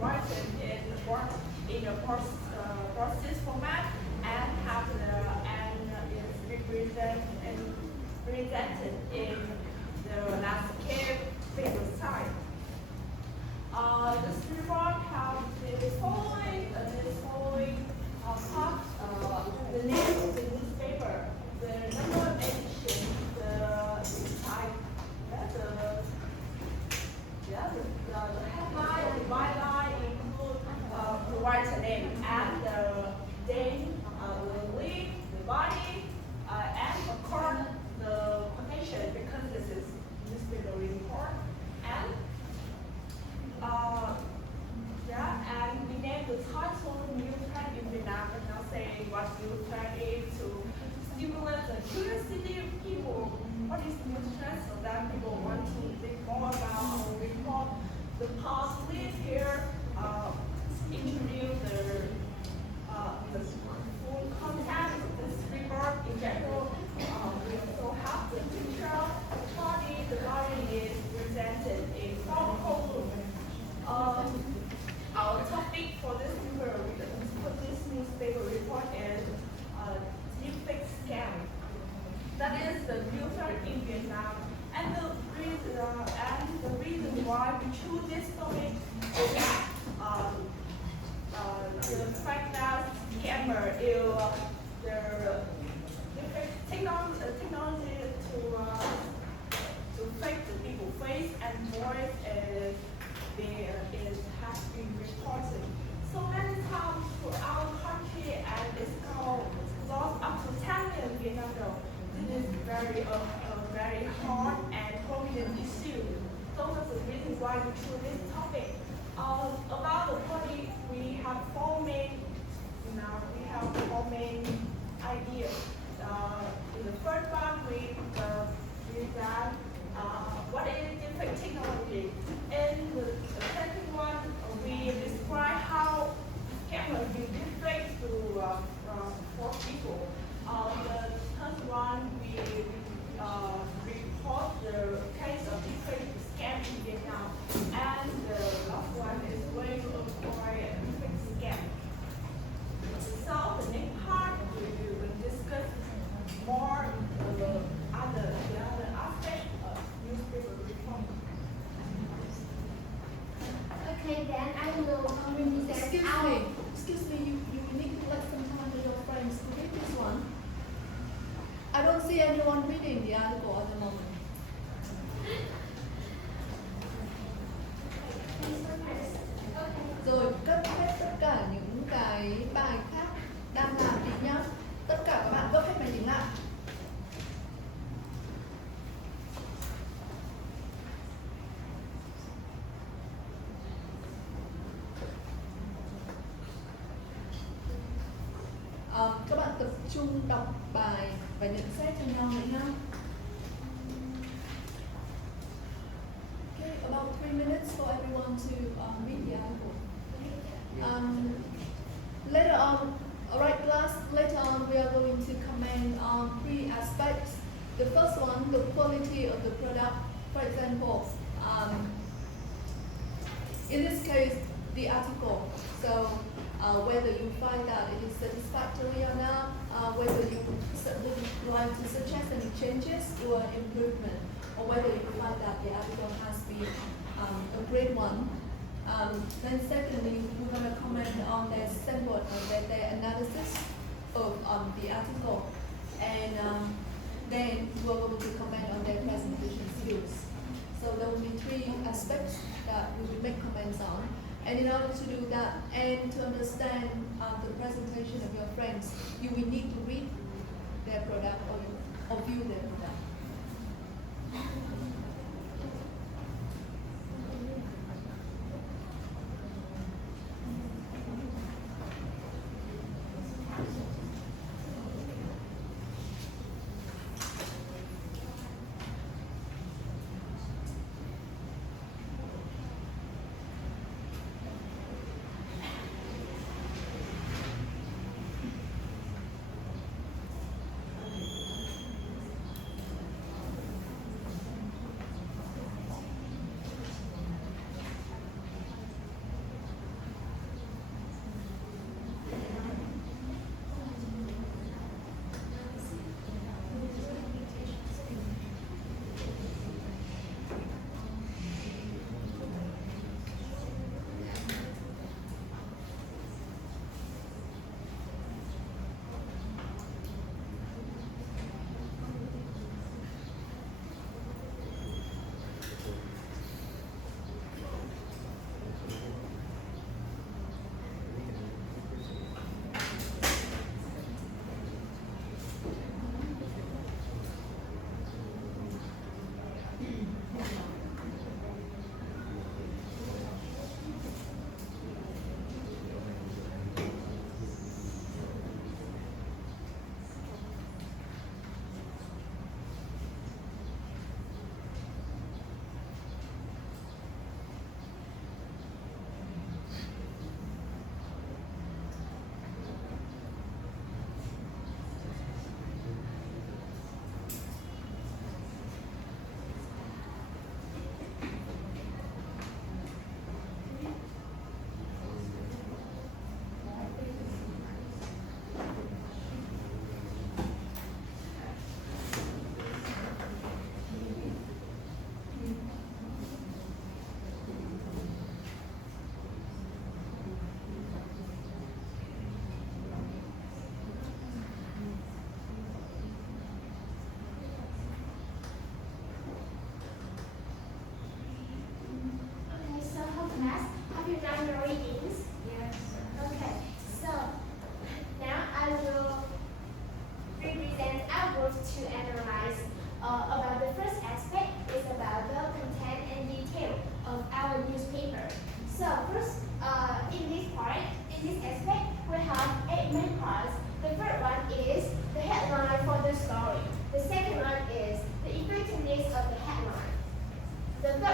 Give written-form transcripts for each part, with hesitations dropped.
written in a process format and have is presented in the landscape paper style. This report has the following part, the name of the newspaper, the number of edition, the type, the headline, the byline include provides a name and the date, the link, the body, and of course the quotation because this is newspaper report and and we named the title New Trend in Vietnam and now saying what new trend is to stimulate the curiosity of people. What is new trend so that people want to think more about our report. The past lead here introduce the full content of this report in general. We also have the picture of the body. The body is presented in four columns. Our topic for this newspaper report is deepfake scam. That is the new trend in Vietnam. And the reason why we choose this topic is that the fact that scammer is the technology to fake the people's face and voice has been reported so many times for our country and it's lost up to 10 million Vietnam dollars. This is very hard and prominent issue. Those are the reasons why we choose this topic. About the body, we have four main ideas. In the first one, we present what is different technology. In the second one, we describe how cameras be different for people. The third one, we report the case of different scam in Vietnam. And the last one is way to avoid different scam. So the next part, we will discuss more the other aspect of newspaper report. Okay, then I will represent Excuse me, you need to let some time to your friends to read this one. I don't see anyone reading the article at the moment. Rồi cấp hết tất cả những cái bài khác đang làm đi nhá. Tất cả các bạn cấp hết máy tính lại. Các bạn tập trung đọc bài và nhận xét cho nhau nữa nhé. Okay, about 3 minutes for everyone to read the article. Later on, alright class, later on we are going to comment on 3 aspects. The first one, the quality of the product. For example, in this case, the article. So whether you find that it is satisfactory or not, whether you would like to suggest any changes or improvement, or whether you find that the article has been a great one. Then secondly, we're going to comment on their sample and their analysis of the article. And then we're going to comment on their presentation skills. So there will be 3 aspects that we will make comments on. And in order to do that and to understand the presentation of your friends, you will need to read their product or view their product.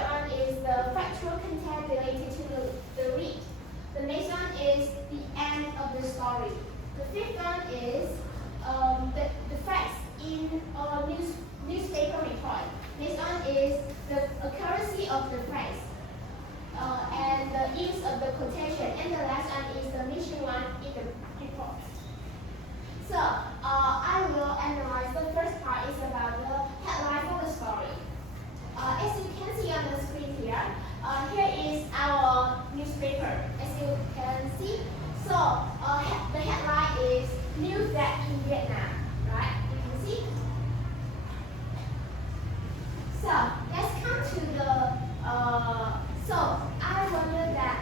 third one is the factual content related to the read. The next one is the end of the story. The fifth one is the facts in a newspaper report. Next one is the accuracy of the phrase and the use of the quotation. And the last one is the mission one in the report. So I will analyze the first part is about the headline for the story. As you can see on the screen here, here is our newspaper. As you can see, so the headline is "New Flag in Vietnam," right? You can see. So let's come to the. So I wonder that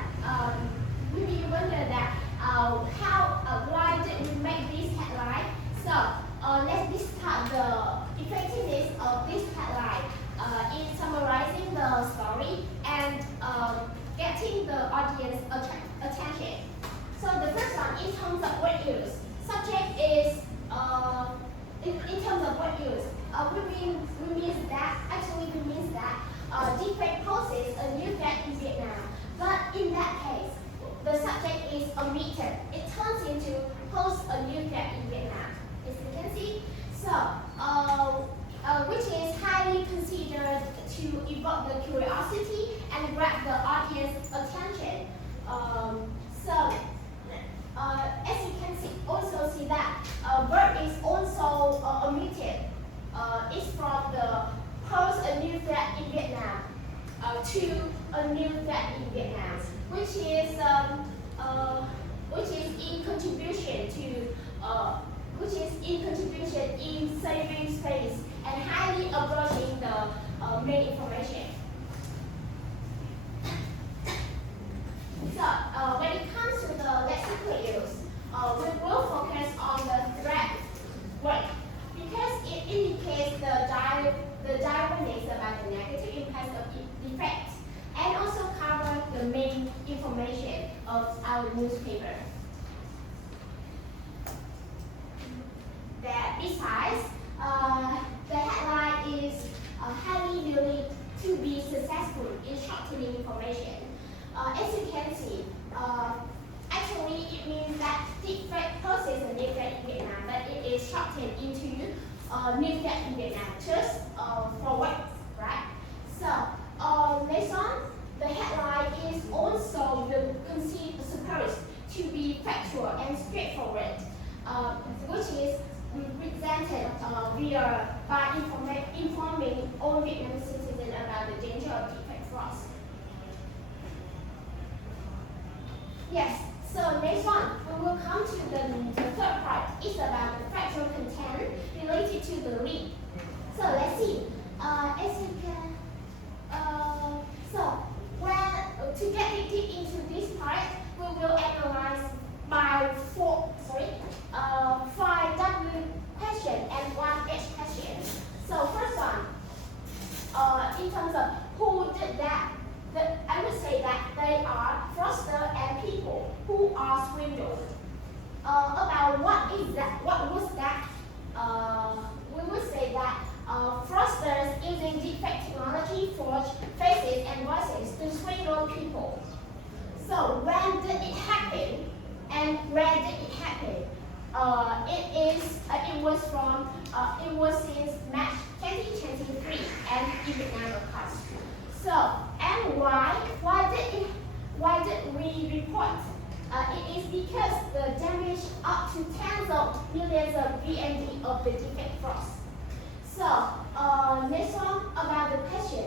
maybe you wonder that why did we make this headline? So let's discuss the effectiveness of this headline in summarizing the story and getting the audience attention. So the first one, in terms of word use, subject is in terms of word use, we means that defect poses a new threat in Vietnam. But in that case, the subject is omitted. It turns into pose a new threat in Vietnam, as you can see. So, which is highly considered to evoke the curiosity and grab the audience attention. As you can also see that verb is also omitted. It's from the pose a new threat in Vietnam to a new threat in Vietnam, which is in contribution in saving space and highly approaching the main information. So when it comes to the lexical use, we will focus on the threat word because it indicates the diagonals about the negative impact of defects and also cover the main information of our newspaper. That besides, the headline is highly needed to be successful in shortening information. As you can see, actually it means that defect poses a new threat in Vietnam, but it is shortened into new threat in Vietnam just for words, right? So next one, the headline is also supposed to be factual and straightforward, which is represented by informing all Vietnamese citizens about the danger of defect frost. Yes, so next one, we will come to the third part. It's about the factual content related to the read. So let's see. As you can, to get deep into this part, we will analyze by 5 W question and 1 H question. So first one, in terms of who did that, I would say that they are fraudster and people who are swindled. About what was that? We would say that fraudsters using defect technology forge faces and voices to swindle people. So when did it happen and where did it happen? It was since March 2023 and in Vietnam, of course. So and why did we report? It is because the damage up to tens of millions of VND of the defect frost. So next one about the question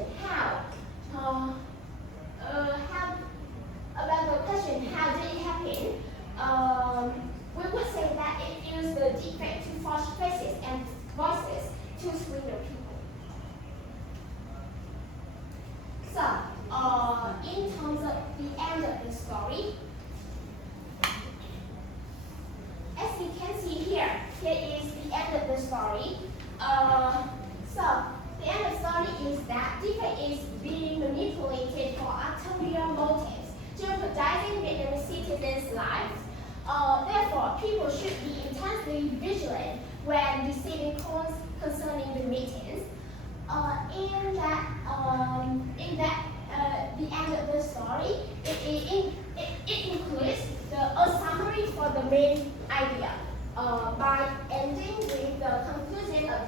how did it happen? We would say that it used the defect to forge faces and voices to swindle people. So in terms of the end of the story, as you can see here is the end of the story. So the end of the story is that defect is being manipulated for ulterior motives, jeopardizing Vietnamese citizens' lives. Therefore, people should be intensely vigilant when receiving calls concerning the meetings. In that the end of the story, it includes a summary for the main idea by ending with the conclusion of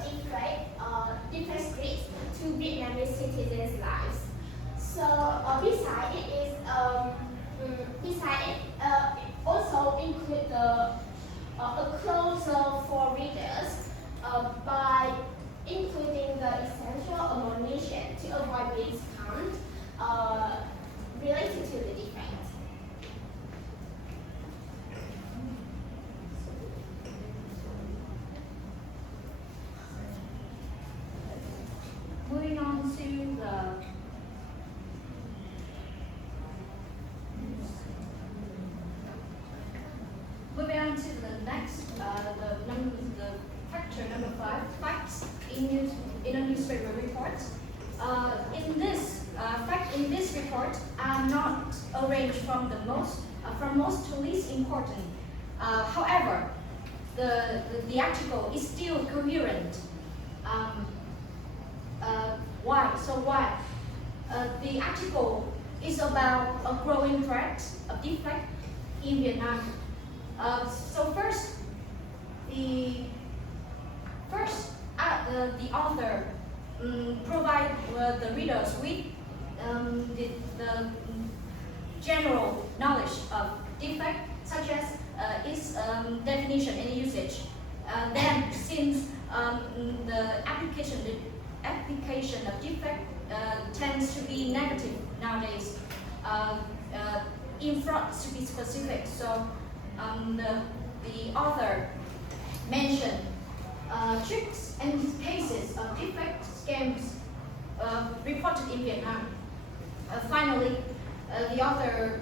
different scripts to Vietnamese citizens' lives. So beside it also include a closer for readers by including the essential admonition to avoid being scammed related to the defect. Moving on to the next, the factor number 5, facts in a newspaper report. In this report are not arranged from most to least important. However, the article is still coherent. Why? So why? The article is about a growing threat of defect in Vietnam. So first, the author provide the readers with the general knowledge of defect, such as its definition and usage. Then, since the application of defect tends to be negative nowadays, in front to be specific. So the author mentioned tricks and cases of defect scams reported in Vietnam. Finally, the author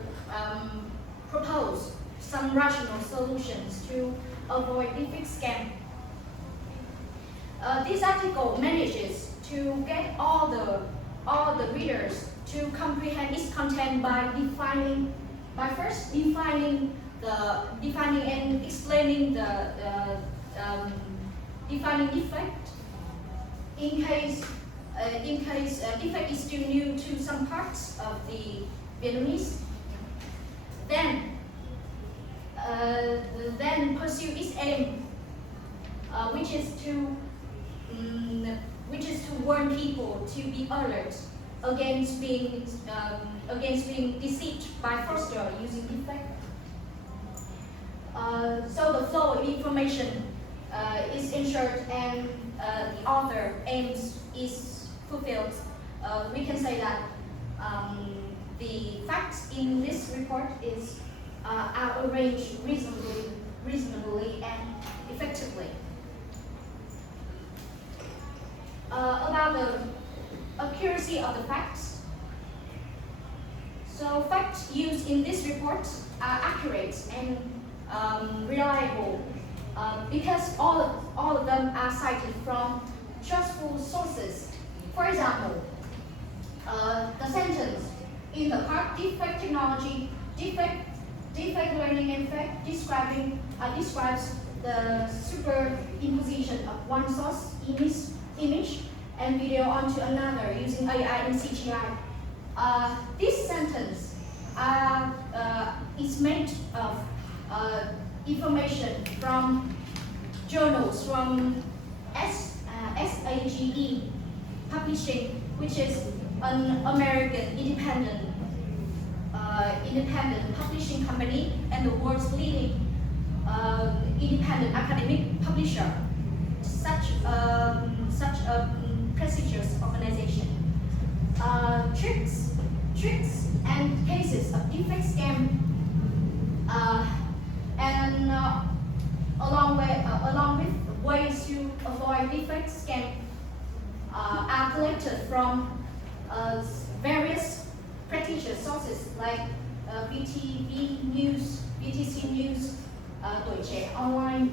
proposed some rational solutions to avoid defect scam. This article manages to get all the readers to comprehend its content by first defining and explaining defining defect. In case defect is still new to some parts of the Vietnamese, then pursue its aim, which is to warn people to be alert against being deceived by fraudster using defect. So the flow of information is ensured and the author aims is fulfilled. We can say that the facts in this report are arranged reasonably and effectively. About the accuracy of the facts. So facts used in this report are accurate and reliable because all of them are cited from trustful sources. For example, the sentence in the part defect technology, defect learning and fact describes the superimposition of one source image and video onto another using AI and CGI. This sentence is made of information from journals from SAGE Publishing, which is an American independent publishing company and the world's leading independent academic publisher. Such a prestigious organization. Tricks and cases of defect scam, and along with ways to avoid defect scam are collected from various prestigious sources like VTV News, VTC News, Deutsche Online,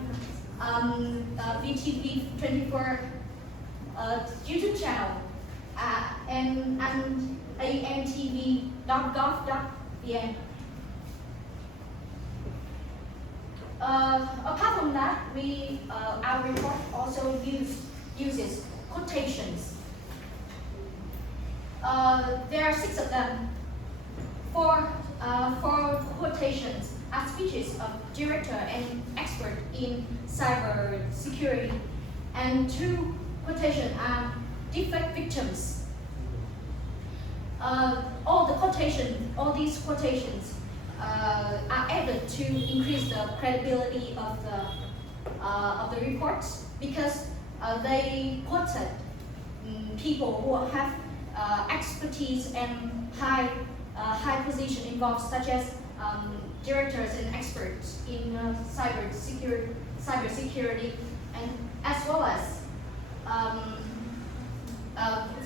VTV 24 YouTube channel, and amtv.gov.vn. Apart from that, our report also uses quotations. There are 6 of them. For quotations are speeches of director and expert in cyber security, and two quotation are defect victims. All these quotations are added to increase the credibility of the reports because they quoted people who have expertise and high position involved, such as directors and experts in cyber security, and as well as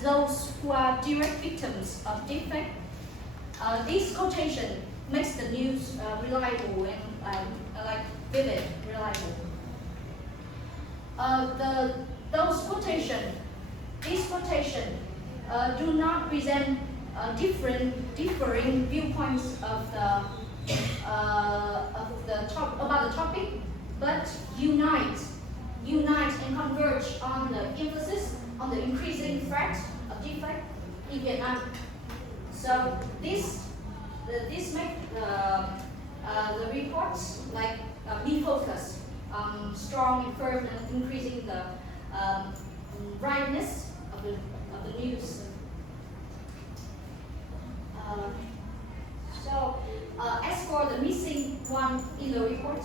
those who are direct victims of defect. This quotation makes the news reliable and vivid, reliable. These quotation do not present differing viewpoints about the topic, but unite and converge on the emphasis on the increasing threat of defect in Vietnam. So this makes the reports be focused on strong and firm and increasing the rightness of the news. As for the missing one in the report,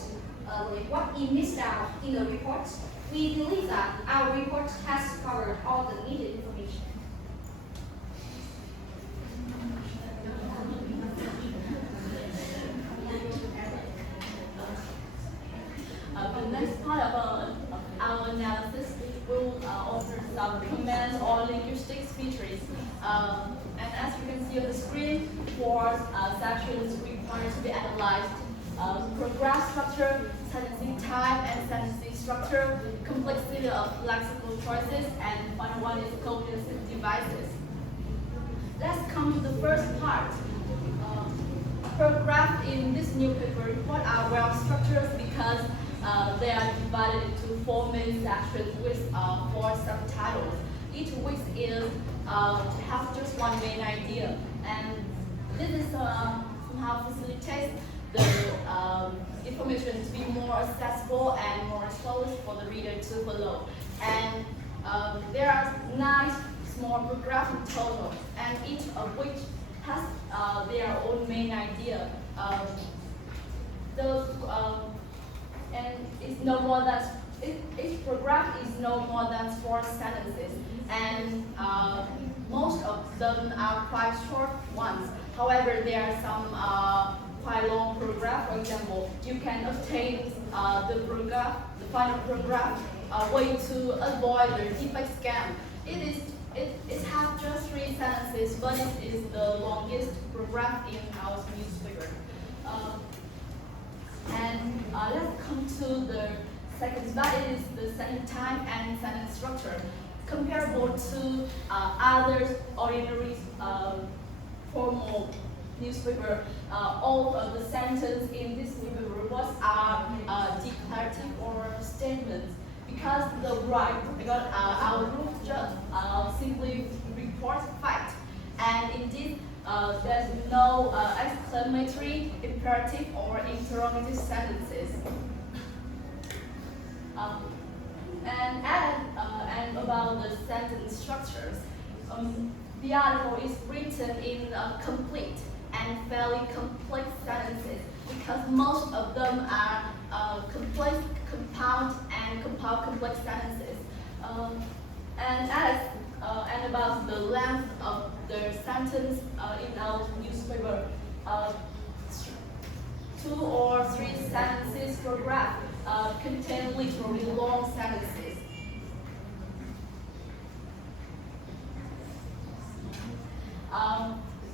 what is missed out in the report, we believe that our report has covered all the needed information. The next part of our analysis will offer some comments on linguistic features. And as you can see on the screen, four sections required to be analyzed: paragraph structure, sentencing type and sentencing structure, complexity of lexical choices, and the final one is cognitive devices. Let's come to the first part. Paragraphs in this newspaper report are well structured because they are divided into four main sections with four subtitles. Each of which is to have just one main idea, and this is somehow facilitates the information to be more accessible and more solid for the reader to follow. And there are 9 small paragraphs in total, and each of which has their own main idea. And it's no more than each paragraph is no more than 4 sentences, and most of them are quite short ones. However, there are some quite long paragraphs. For example, you can obtain the final paragraph way to avoid the defect scam. It has just 3 sentences, but it is the longest paragraph in our newspaper. And let's come to the second. That is the sentence type and sentence structure. Comparable to other ordinary formal newspaper, all of the sentences in this newspaper reports are declarative or statements, because our rule just simply reports fact, and indeed there's no exclamatory, imperative, or interrogative sentences. And about the sentence structures, the article is written in complete and fairly complex sentences, because most of them are complex, compound complex sentences. And about the length of the sentence in our newspaper, 2 or 3 sentences per graph contain literally long sentences.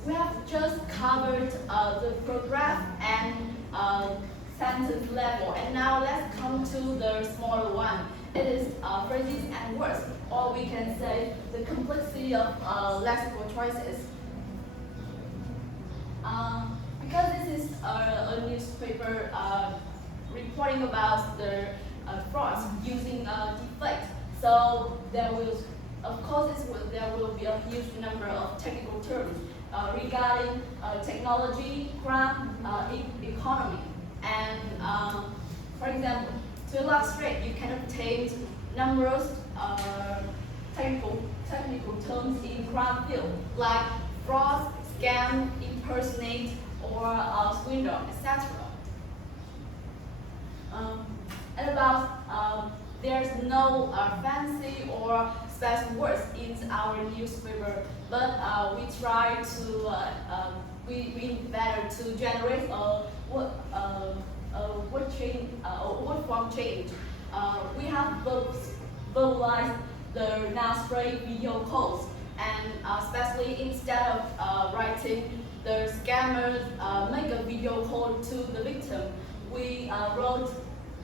We have just covered the paragraph and sentence level, and now let's come to the smaller one. It is phrases and words, or we can say the complexity of lexical choices. Because this is a newspaper reporting about the frauds using defect, so there will be a huge number of technical terms. regarding technology, crime, economy. And for example, to illustrate, you can obtain numerous technical terms in crime field like fraud, scam, impersonate, or swindle, etc. And about there's no fancy or special words in our newspaper, but we try to we better to generate a word form change. We have verbalized the now spray video calls, and especially instead of writing the scammers make a video call to the victim, we wrote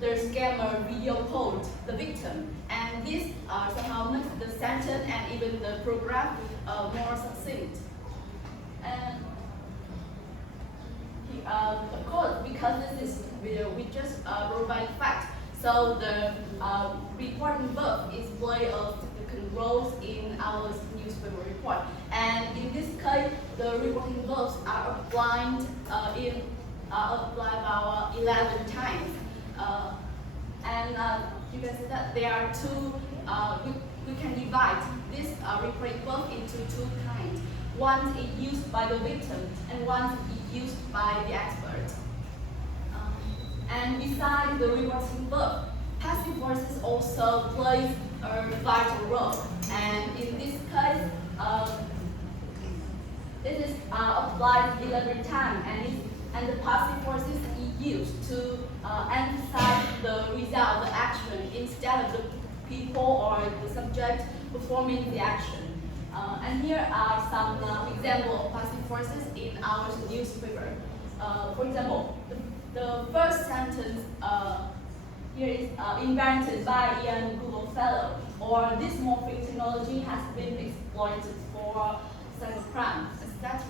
the scammer video called the victim, and this somehow makes the sentence and even the program more succinct. And of course, because this is video, we just provide facts. So the reporting verb is play a significant role in our newspaper report. And in this case, the reporting verbs are applied about 11 times. And you can see that there are two, we can divide this reporting verb into two kinds. One is used by the victim and one is used by the expert. And besides the reporting verb, passive voices also plays a vital role. And in this case, it is applied 11 times, and the passive voices is used to emphasize the result, the action, instead of the people or the subject performing the action. And here are some examples of passive voices in our newspaper. For example, the first sentence here is invented by a Google fellow, or this morphing technology has been exploited for cybercrime, etc.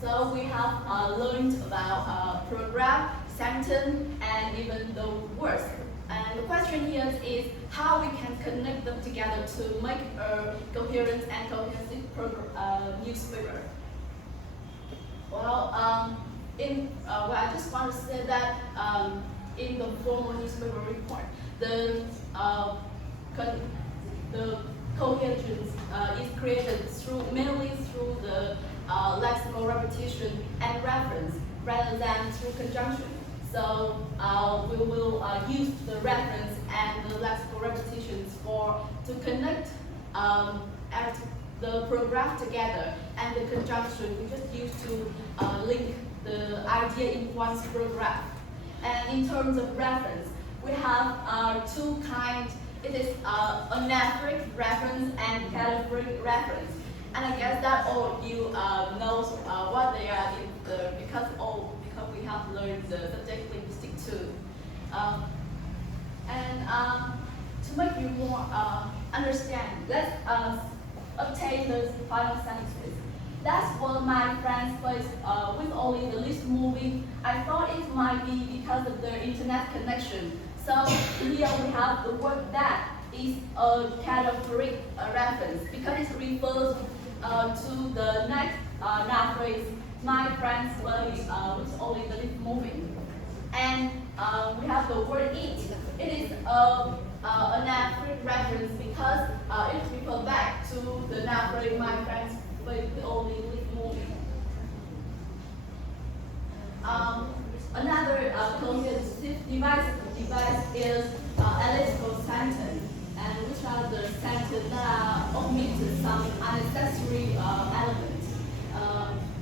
So we have learned about program, sentence, and even the words. And the question here is how we can connect them together to make a coherent and cohesive newspaper. Well, I just want to say that in the formal newspaper report, the coherence is created mainly through the lexical repetition and reference rather than through conjunction. So we will use the reference and the lexical repetitions to connect the paragraph together, and the conjunction we just use to link the idea in one paragraph. And in terms of reference, we have two kinds. It is anaphoric reference and cataphoric reference. And I guess that all of you knows what they are because we have learned the subject linguistics too. To make you more understand, let's obtain the final sentences. That's what my friends face with only the least moving. I thought it might be because of their internet connection. So here we have the word that is a cataphoric reference because it refers to the next noun phrase, my friends face with only the least moving. And we have the word it. It is an anaphoric reference because it refers back to the noun phrase, my friends face with only the least moving. Another cohesive device is elliptical sentence, and which are the sentences that are omitted some unnecessary elements.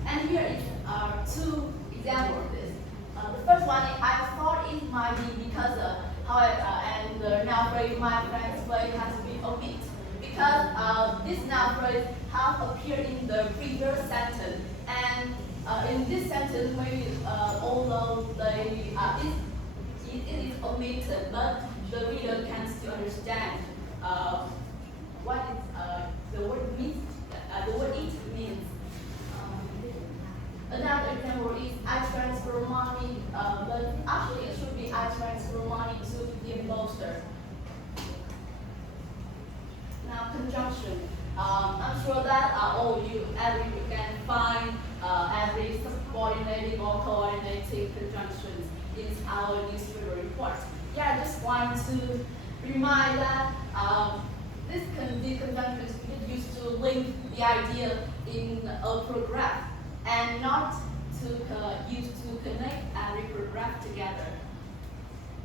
And here are two examples of this. The first one is, I thought it might be because of, however, and the noun phrase my friend's way has been omitted because this noun phrase have appeared in the previous sentence, and in this sentence, although it is omitted, but the reader can still understand what the word means. The word it means. Another example is I transfer money, but actually it should be I transfer money to the imposter. Now conjunction. I'm sure that are all you can find every subordinating or coordinating conjunctions in our newspaper report. Yeah, I just want to remind that the conjunctions used to link the idea in a paragraph and not to used to connect every paragraph together.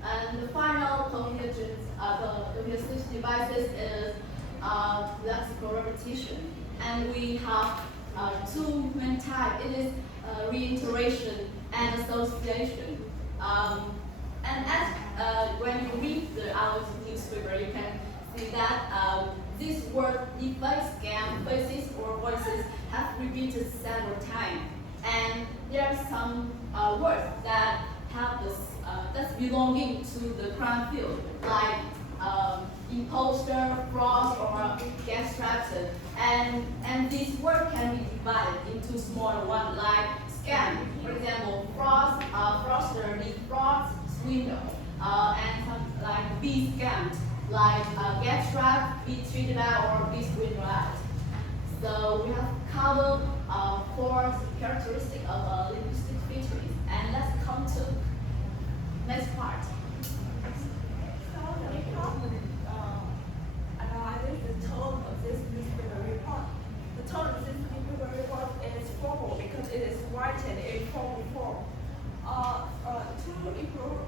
And the final cohesion, the cohesive devices is lexical repetition. And we have two main types. It is reiteration and association. And as when you read our newspaper, you can see that these words, device, scam, faces, or voices have repeated several times. And there are some words that have this that's belonging to the crime field, like imposter, fraud, or gaslighter. And these words can be divided into smaller ones, like scam. For example, fraudster, defraud, swindle, and some like be scammed, like get trapped, be treated out, or be swindled out. So we have covered four characteristics of linguistic features, and let's come to next part. So the report analyzes the tone of this newspaper report. The tone of this newspaper report is formal because it is written in formal form. To improve,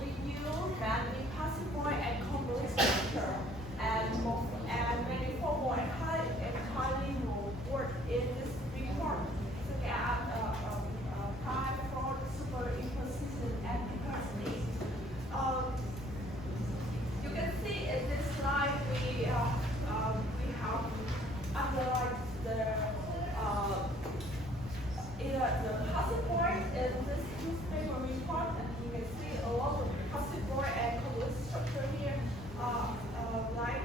we use many passive voice and complex structure and many formal and highly more work in this report. So there are prime, fraud, superimposition, and capacity. You can see in this slide we have underlined the passive voice in this newspaper report, and you can see a lot of passive voice and complex structure here, like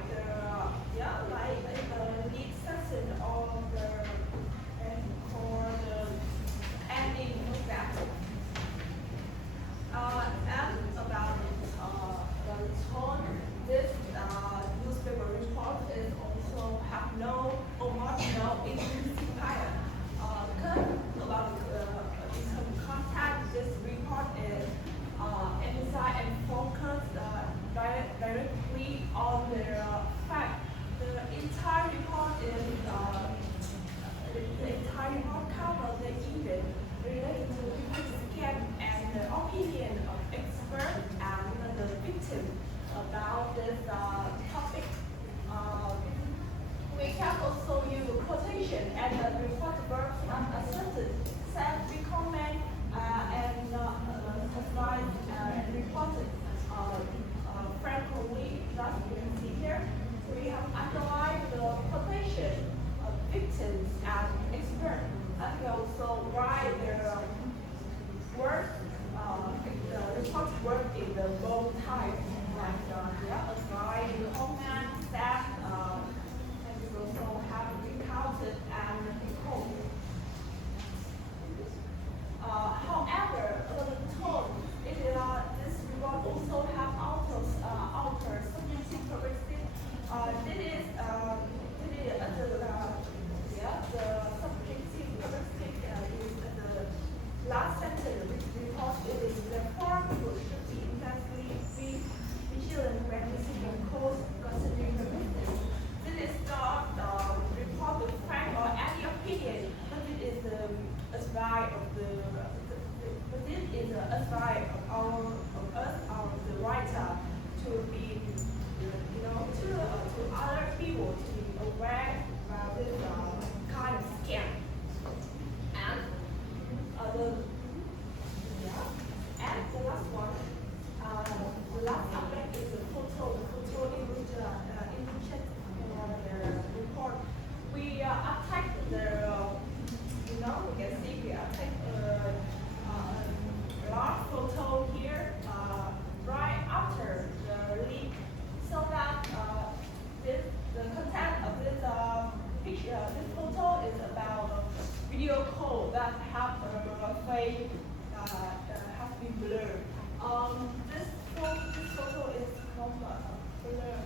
in the lead section of the for the ending of that. And about the tone, this newspaper report is also have no almost no intensifier. Because about the content, this report is emphasize and focus directly on the fact. The entire report is the entire report covers the event related to the scam and the opinion of experts and the victim about this topic. We can also use quotation and the report verbs asserted, self-recommend, and advise and reported frequently. That you can see here. We have underlined the quotation of victims and experts, and we also write their words, the report word in the bold type, like advise, comment, staff, and we also have recounted and recalled. However, the tone, this report also have author subjective progressive. The subjective progressive is the last sentence which reports it is the form should be intensely vigilant when receiving calls considering the business. This is not report with fact or any opinion, but it is the advice of the writer to be, to other people to be aware about this kind of scam. And the last one, the last subject is the photo. The photo illustrated the report. We attack we can see we attack a large photo here right after the leak, so that the content of this picture, this photo is about a video call that have a face has been blurred. This photo is from blur.